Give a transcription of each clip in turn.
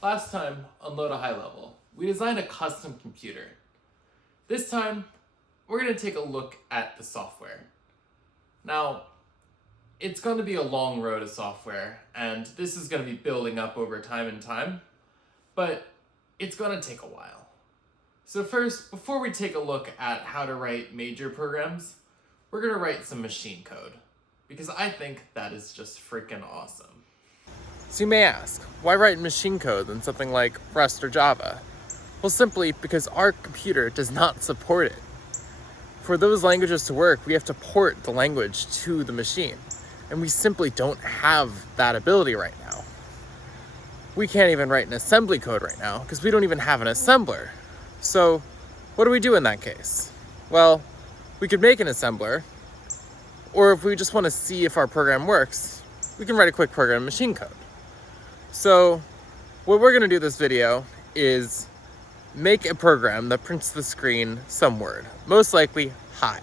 Last time on Load a High Level, we designed a custom computer. This time, we're going to take a look at the software. Now, it's going to be a long road of software, and this is going to be building up over time, but it's going to take a while. So first, before we take a look at how to write major programs, we're going to write some machine code, because I think that is just freaking awesome. So you may ask, why write machine code than something like Rust or Java? Well, simply because our computer does not support it. For those languages to work, we have to port the language to the machine, and we simply don't have that ability right now. We can't even write an assembly code right now because we don't even have an assembler. So what do we do in that case? Well, we could make an assembler, or if we just want to see if our program works, we can write a quick program in machine code. So what we're going to do this video is make a program that prints the screen some word, most likely hi,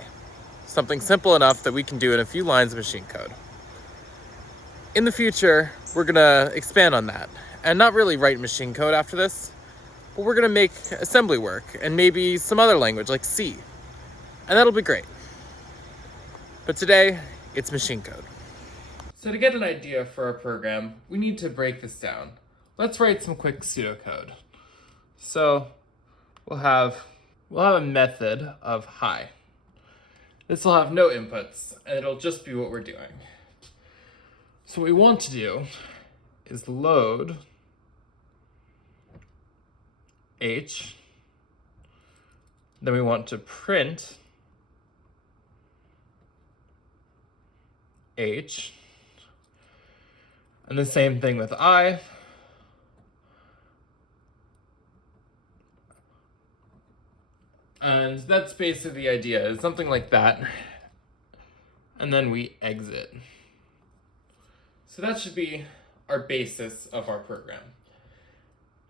something simple enough that we can do in a few lines of machine code. In the future, we're going to expand on that and not really write machine code after this, but we're going to make assembly work and maybe some other language like C, and that'll be great. But today, it's machine code. So to get an idea for our program, we need to break this down. Let's write some quick pseudocode. So we'll have a method of hi. This will have no inputs, and it'll just be what we're doing. So what we want to do is load h, then we want to print h, and the same thing with I. And that's basically the idea, is something like that. And then we exit. So that should be our basis of our program.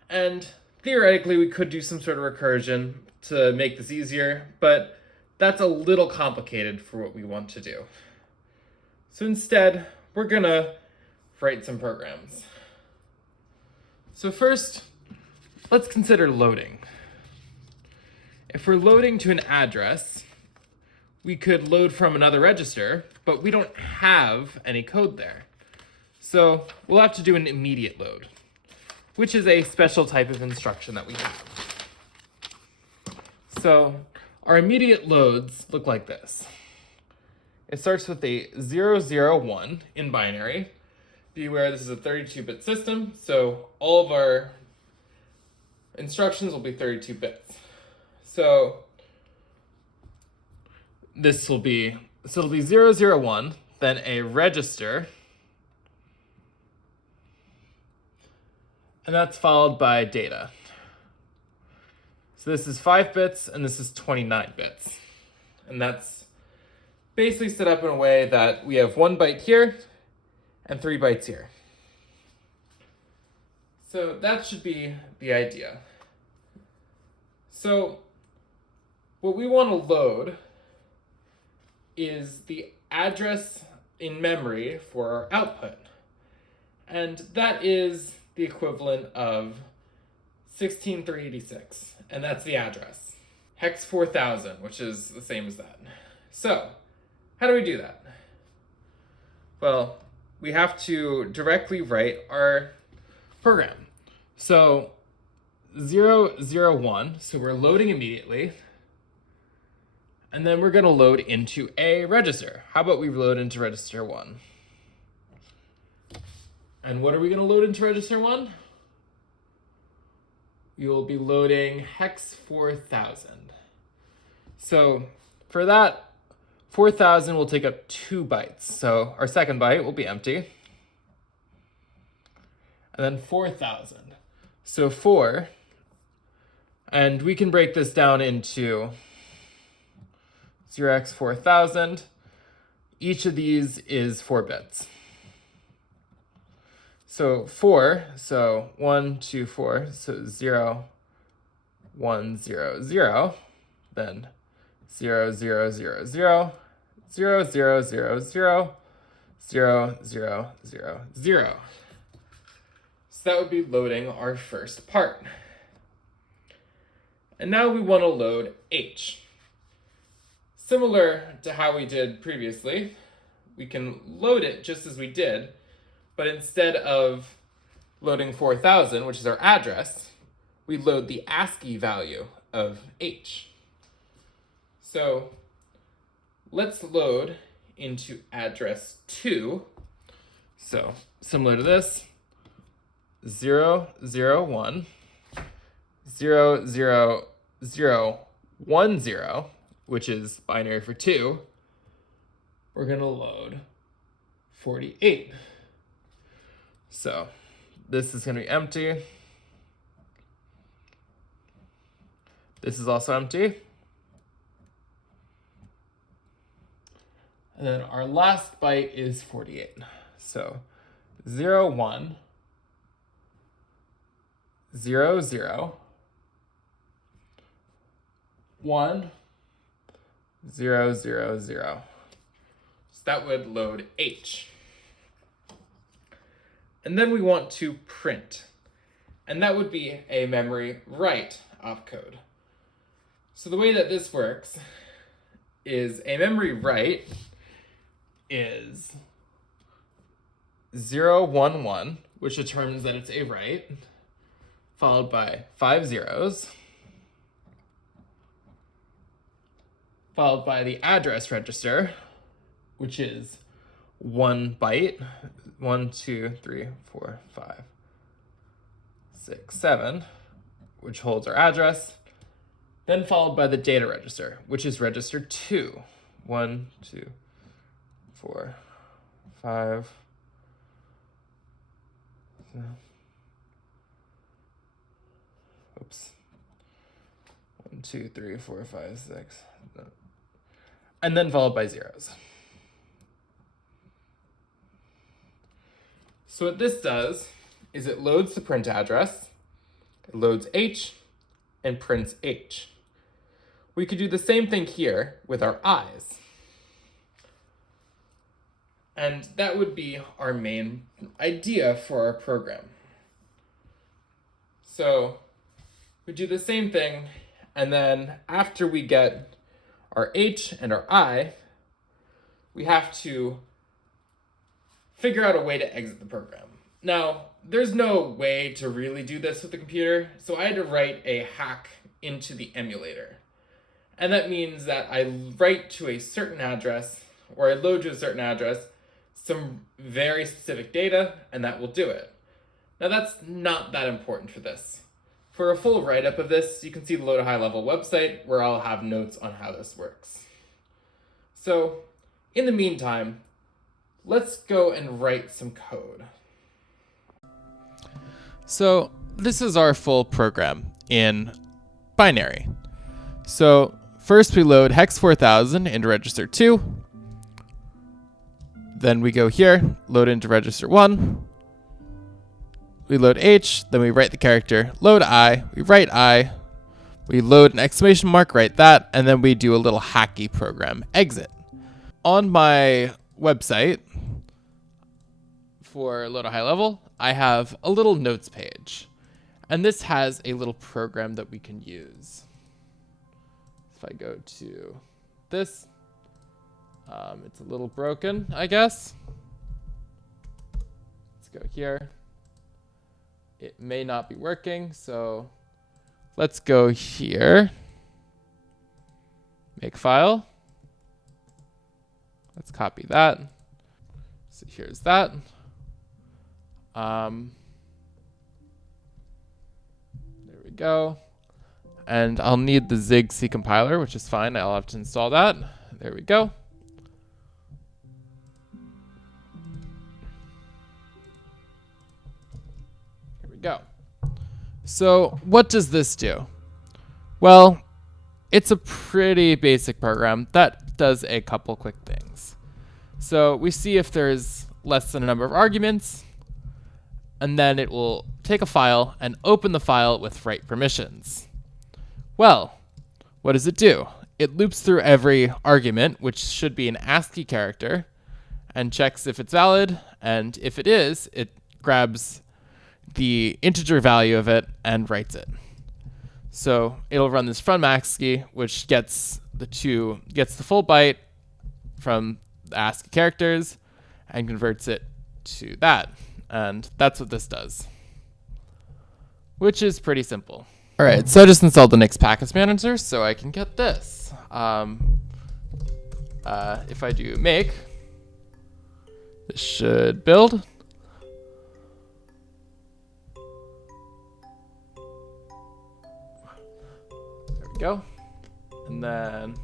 And theoretically, we could do some sort of recursion to make this easier, but that's a little complicated for what we want to do. So instead, we're gonna write some programs. So first, let's consider loading. If we're loading to an address, we could load from another register, but we don't have any code there. So we'll have to do an immediate load, which is a special type of instruction that we have. So our immediate loads look like this. It starts with a 001 in binary. Be aware this is a 32-bit system, so all of our instructions will be 32 bits. So it'll be 001, then a register, and that's followed by data. So this is 5 bits, and this is 29 bits. And that's basically set up in a way that we have 1 byte here and 3 bytes here. So that should be the idea. So what we want to load is the address in memory for our output. And that is the equivalent of 16386, and that's the address. Hex 4000, which is the same as that. So how do we do that? Well, we have to directly write our program. So 001, so we're loading immediately. And then we're going to load into a register. How about we load into register 1? And what are we going to load into register 1? We will be loading hex 4000. So for that, 4000 will take up 2 bytes. So our second byte will be empty. And then 4000. So 4. And we can break this down into 0x4000. Each of these is 4 bits. So 4, so 1, 2, 4, so 0, 1, 0, 0, then 0, 0, 0, 0, 0, 0, 0, 0, 0, 0, 0, 0. that would be loading our first part. And now we want to load H. Similar to how we did previously, we can load it just as we did, but instead of loading 4000, which is our address, we load the ASCII value of H. So let's load into address 2. So similar to this, 0, 0, 1, 0, 0, 0, 1, 0, which is binary for 2. We're going to load 48. So this is going to be empty. This is also empty. And then our last byte is 48. So 0, 1, 0, 0, 1, 0, 0, 0. So that would load H. And then we want to print. And that would be a memory write opcode. So the way that this works is a memory write is 0, 1, 1, which determines that it's a write, followed by 5 zeros, followed by the address register, which is 1 byte, 1, 2, 3, 4, 5, 6, 7, which holds our address, then followed by the data register, which is register 2, 1, 2, 4, 5, oops, 1, 2, 3, 4, 5, 6, and then followed by zeros. So what this does is it loads the print address, it loads H, and prints H. We could do the same thing here with our I's. And that would be our main idea for our program. So we do the same thing, and then after we get our H and our I, we have to figure out a way to exit the program. Now, there's no way to really do this with the computer, so I had to write a hack into the emulator. And that means that I write to a certain address, or I load to a certain address, some very specific data, and that will do it. Now that's not that important for this. For a full write-up of this, you can see the Load a High Level website where I'll have notes on how this works. So, in the meantime, let's go and write some code. So this is our full program in binary. So first we load hex 4000 into register 2. Then we go here, load into register 1. We load H, then we write the character, load I, we write I, we load an exclamation mark, write that, and then we do a little hacky program, exit. On my website for Load a High Level, I have a little notes page, and this has a little program that we can use. If I go to this, it's a little broken, I guess. Let's go here. It may not be working, so let's go here. Make file. Let's copy that. So here's that. There we go. And I'll need the Zig C compiler, which is fine. I'll have to install that. There we go. Here we go. So what does this do? Well, it's a pretty basic program that does a couple quick things. So we see if there's less than a number of arguments, and then it will take a file and open the file with write permissions. Well, what does it do? It loops through every argument, which should be an ASCII character, and checks if it's valid, and if it is, it grabs the integer value of it and writes it. So it'll run this from ASCII, which gets the full byte from the ASCII characters and converts it to that. And that's what this does, which is pretty simple. All right, so I just installed the Nix package manager so I can get this. If I do make, this should build. There we go. And then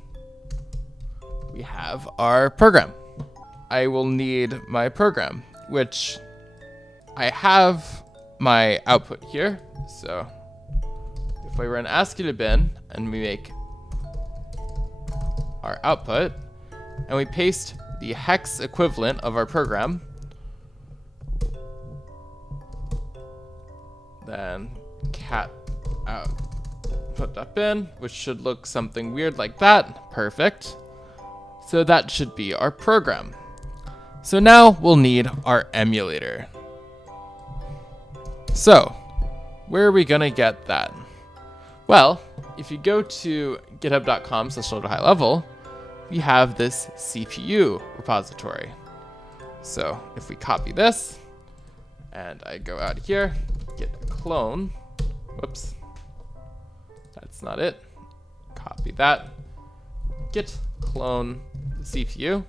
we have our program. I will need my program, which I have my output here. So if I run ASCII to bin and we make our output and we paste the hex equivalent of our program, then cat output.bin, which should look something weird like that. Perfect. So that should be our program. So now we'll need our emulator. So where are we gonna get that? Well, if you go to github.com/high-level, we have this CPU repository. So if we copy this and I go out here, git clone, whoops, that's not it. Copy that, git clone the CPU.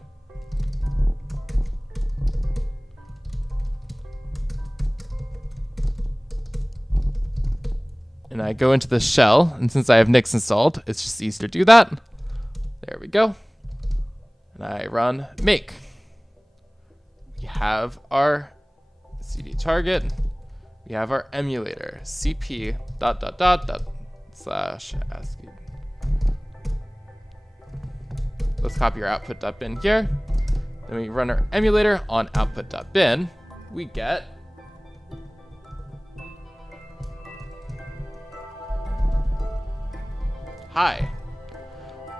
And I go into the shell, and since I have Nix installed, it's just easy to do that. There we go. And I run make. We have our cd target. We have our emulator, cp ... /ASCII. Let's copy our output.bin here. Then we run our emulator on output.bin. We get hi,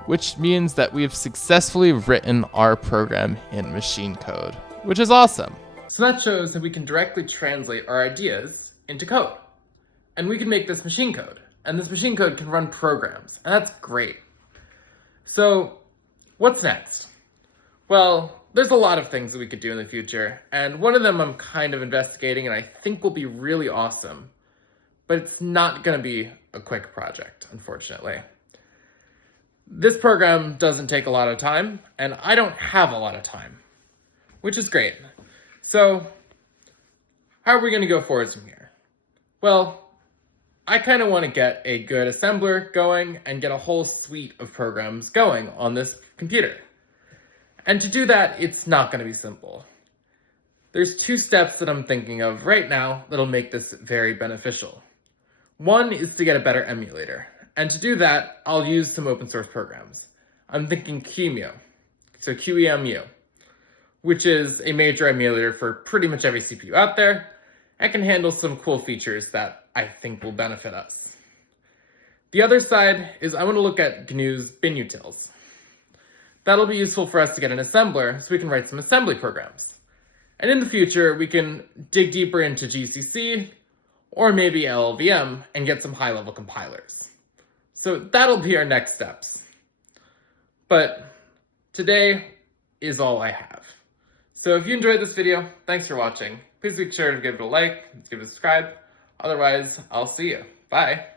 which means that we've successfully written our program in machine code, which is awesome. So that shows that we can directly translate our ideas into code. And we can make this machine code. And this machine code can run programs. And that's great. So what's next? Well, there's a lot of things that we could do in the future. And one of them I'm kind of investigating and I think will be really awesome. But it's not going to be a quick project, unfortunately. This program doesn't take a lot of time, and I don't have a lot of time, which is great. So how are we going to go forward from here? Well, I kind of want to get a good assembler going and get a whole suite of programs going on this computer. And to do that, it's not going to be simple. There's two steps that I'm thinking of right now that'll make this very beneficial. One is to get a better emulator. And to do that, I'll use some open source programs. I'm thinking QEMU, so QEMU, which is a major emulator for pretty much every CPU out there, and can handle some cool features that I think will benefit us. The other side is I want to look at GNU's bin utils. That'll be useful for us to get an assembler so we can write some assembly programs. And in the future, we can dig deeper into GCC or maybe LLVM and get some high-level compilers. So that'll be our next steps. But today is all I have. So if you enjoyed this video, thanks for watching. Please be sure to give it a like, give it a subscribe. Otherwise, I'll see you. Bye.